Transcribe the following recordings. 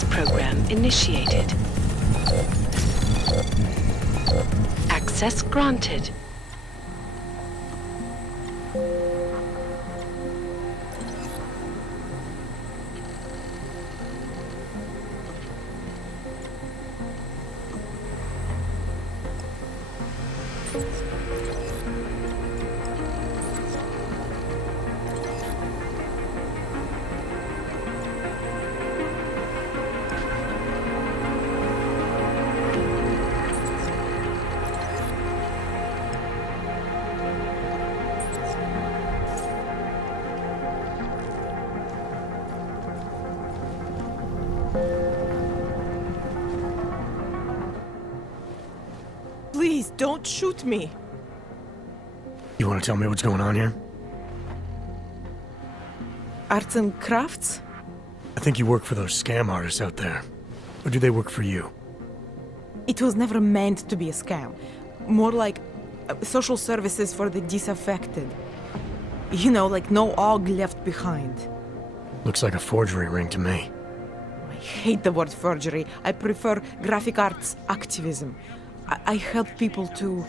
Access program initiated. Access granted. Please, don't shoot me! You want to tell me what's going on here? Arts and crafts? I think you work for those scam artists out there. Or do they work for you? It was never meant to be a scam. More like social services for the disaffected. You know, like no og left behind. Looks like a forgery ring to me. I hate the word forgery. I prefer graphic arts activism. I help people to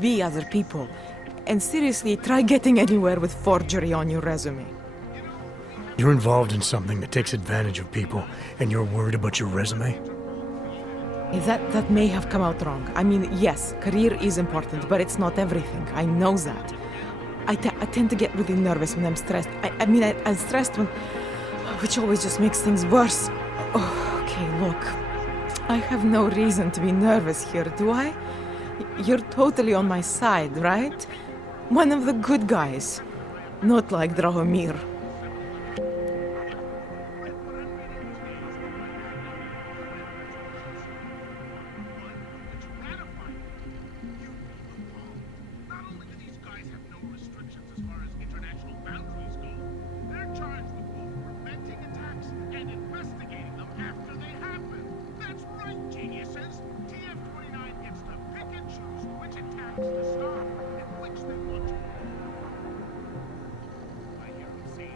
be other people. And seriously, try getting anywhere with forgery on your resume. You're involved in something that takes advantage of people, and you're worried about your resume? That may have come out wrong. I mean, yes, career is important, but it's not everything. I know that. I tend to get really nervous when I'm stressed. I'm stressed when... which always just makes things worse. Oh, okay, look. I have no reason to be nervous here, do I? You're totally on my side, right? One of the good guys. Not like Drahomir. to stop and which they want to. I hear him say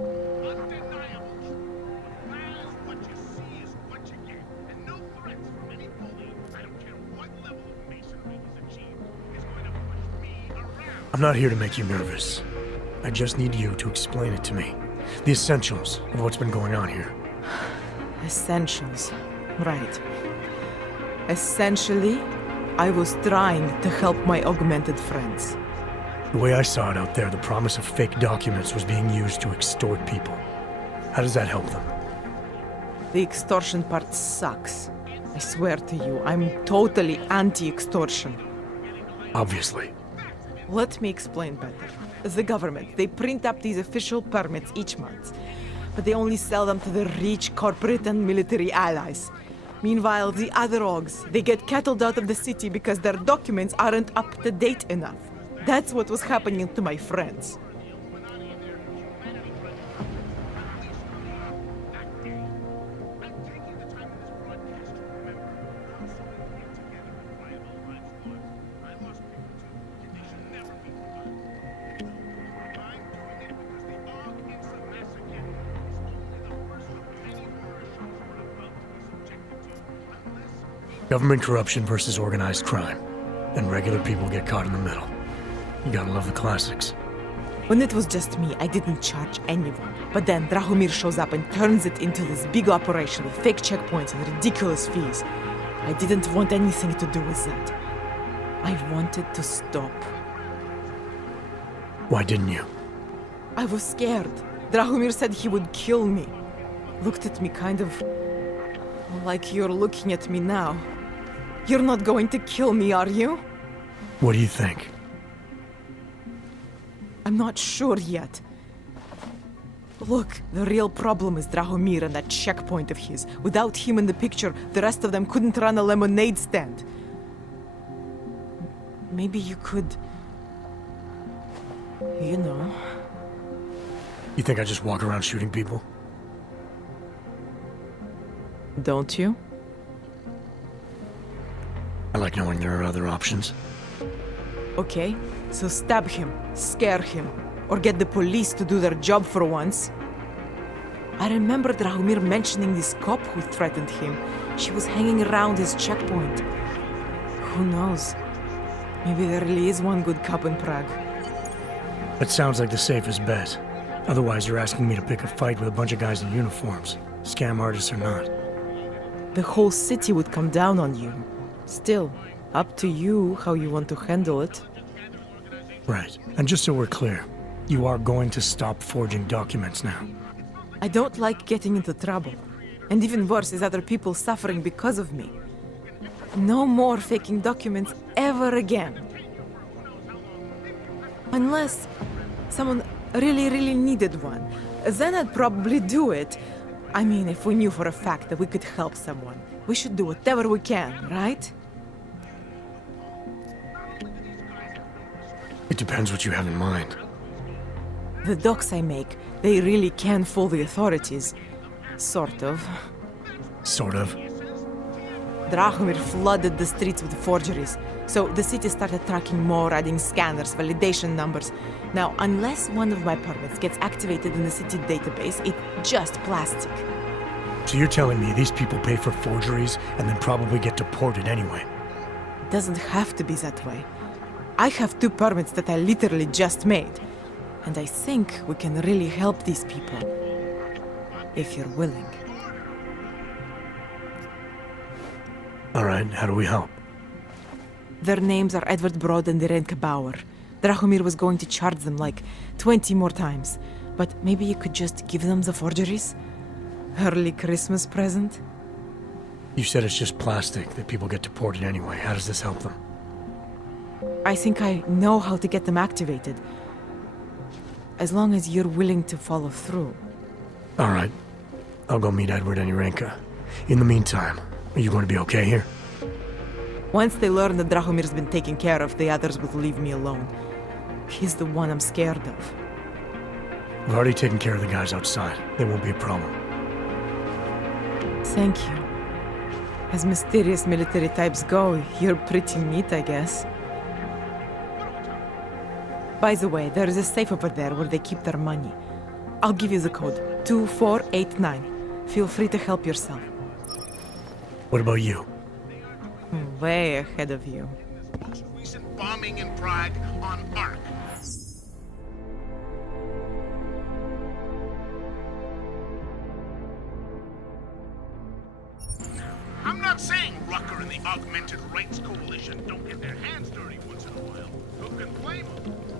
Undeniable truth. As what you see is what you get. And no threats from any bully, I don't care what level of masonry is achieved, is going to push me around. I'm not here to make you nervous. I just need you to explain it to me. The essentials of what's been going on here. Essentials. Right. Essentially, I was trying to help my augmented friends. The way I saw it out there, the promise of fake documents was being used to extort people. How does that help them? The extortion part sucks. I swear to you, I'm totally anti-extortion. Obviously. Let me explain better. The government, they print up these official permits each month, but they only sell them to the rich corporate and military allies. Meanwhile, the other orgs, they get cattled out of the city because their documents aren't up to date enough. That's what was happening to my friends. Government corruption versus organized crime. And regular people get caught in the middle. You gotta love the classics. When it was just me, I didn't charge anyone. But then Drahomir shows up and turns it into this big operation with fake checkpoints and ridiculous fees. I didn't want anything to do with that. I wanted to stop. Why didn't you? I was scared. Drahomir said he would kill me. Looked at me kind of like you're looking at me now. You're not going to kill me, are you? What do you think? I'm not sure yet. Look, the real problem is Drahomir and that checkpoint of his. Without him in the picture, the rest of them couldn't run a lemonade stand. Maybe you could... You know... You think I just walk around shooting people? Don't you? I like knowing there are other options. Okay, so stab him, scare him, or get the police to do their job for once. I remember Drahomir mentioning this cop who threatened him. She was hanging around his checkpoint. Who knows? Maybe there really is one good cop in Prague. That sounds like the safest bet. Otherwise, you're asking me to pick a fight with a bunch of guys in uniforms. Scam artists or not. The whole city would come down on you. Still, up to you how you want to handle it. Right. And just so we're clear, you are going to stop forging documents now. I don't like getting into trouble. And even worse is other people suffering because of me. No more faking documents ever again. Unless someone really needed one. Then I'd probably do it. I mean, if we knew for a fact that we could help someone, we should do whatever we can, right? It depends what you have in mind. The docs I make, they really can fool the authorities. Sort of. Sort of. Drahomir flooded the streets with forgeries, so the city started tracking more, adding scanners, validation numbers. Now, unless one of my permits gets activated in the city database, it's just plastic. So you're telling me these people pay for forgeries and then probably get deported anyway? It doesn't have to be that way. I have 2 permits that I literally just made. And I think we can really help these people. If you're willing. All right, how do we help? Their names are Edward Broad and Irenka Bauer. Drahomir was going to charge them like 20 more times. But maybe you could just give them the forgeries? Early Christmas present? You said it's just plastic, that people get deported anyway. How does this help them? I think I know how to get them activated. As long as you're willing to follow through. All right. I'll go meet Edward and Irenka. In the meantime, are you going to be okay here? Once they learn that Drahomir's been taken care of, the others will leave me alone. He's the one I'm scared of. I've already taken care of the guys outside. They won't be a problem. Thank you. As mysterious military types go, you're pretty neat, I guess. By the way, there is a safe over there where they keep their money. I'll give you the code. 2489. Feel free to help yourself. What about you? Way ahead of you. Most recent bombing in Prague on Ark. I'm not saying Rucker and the Augmented Rights Coalition don't get their hands dirty once in a while. Who can blame them?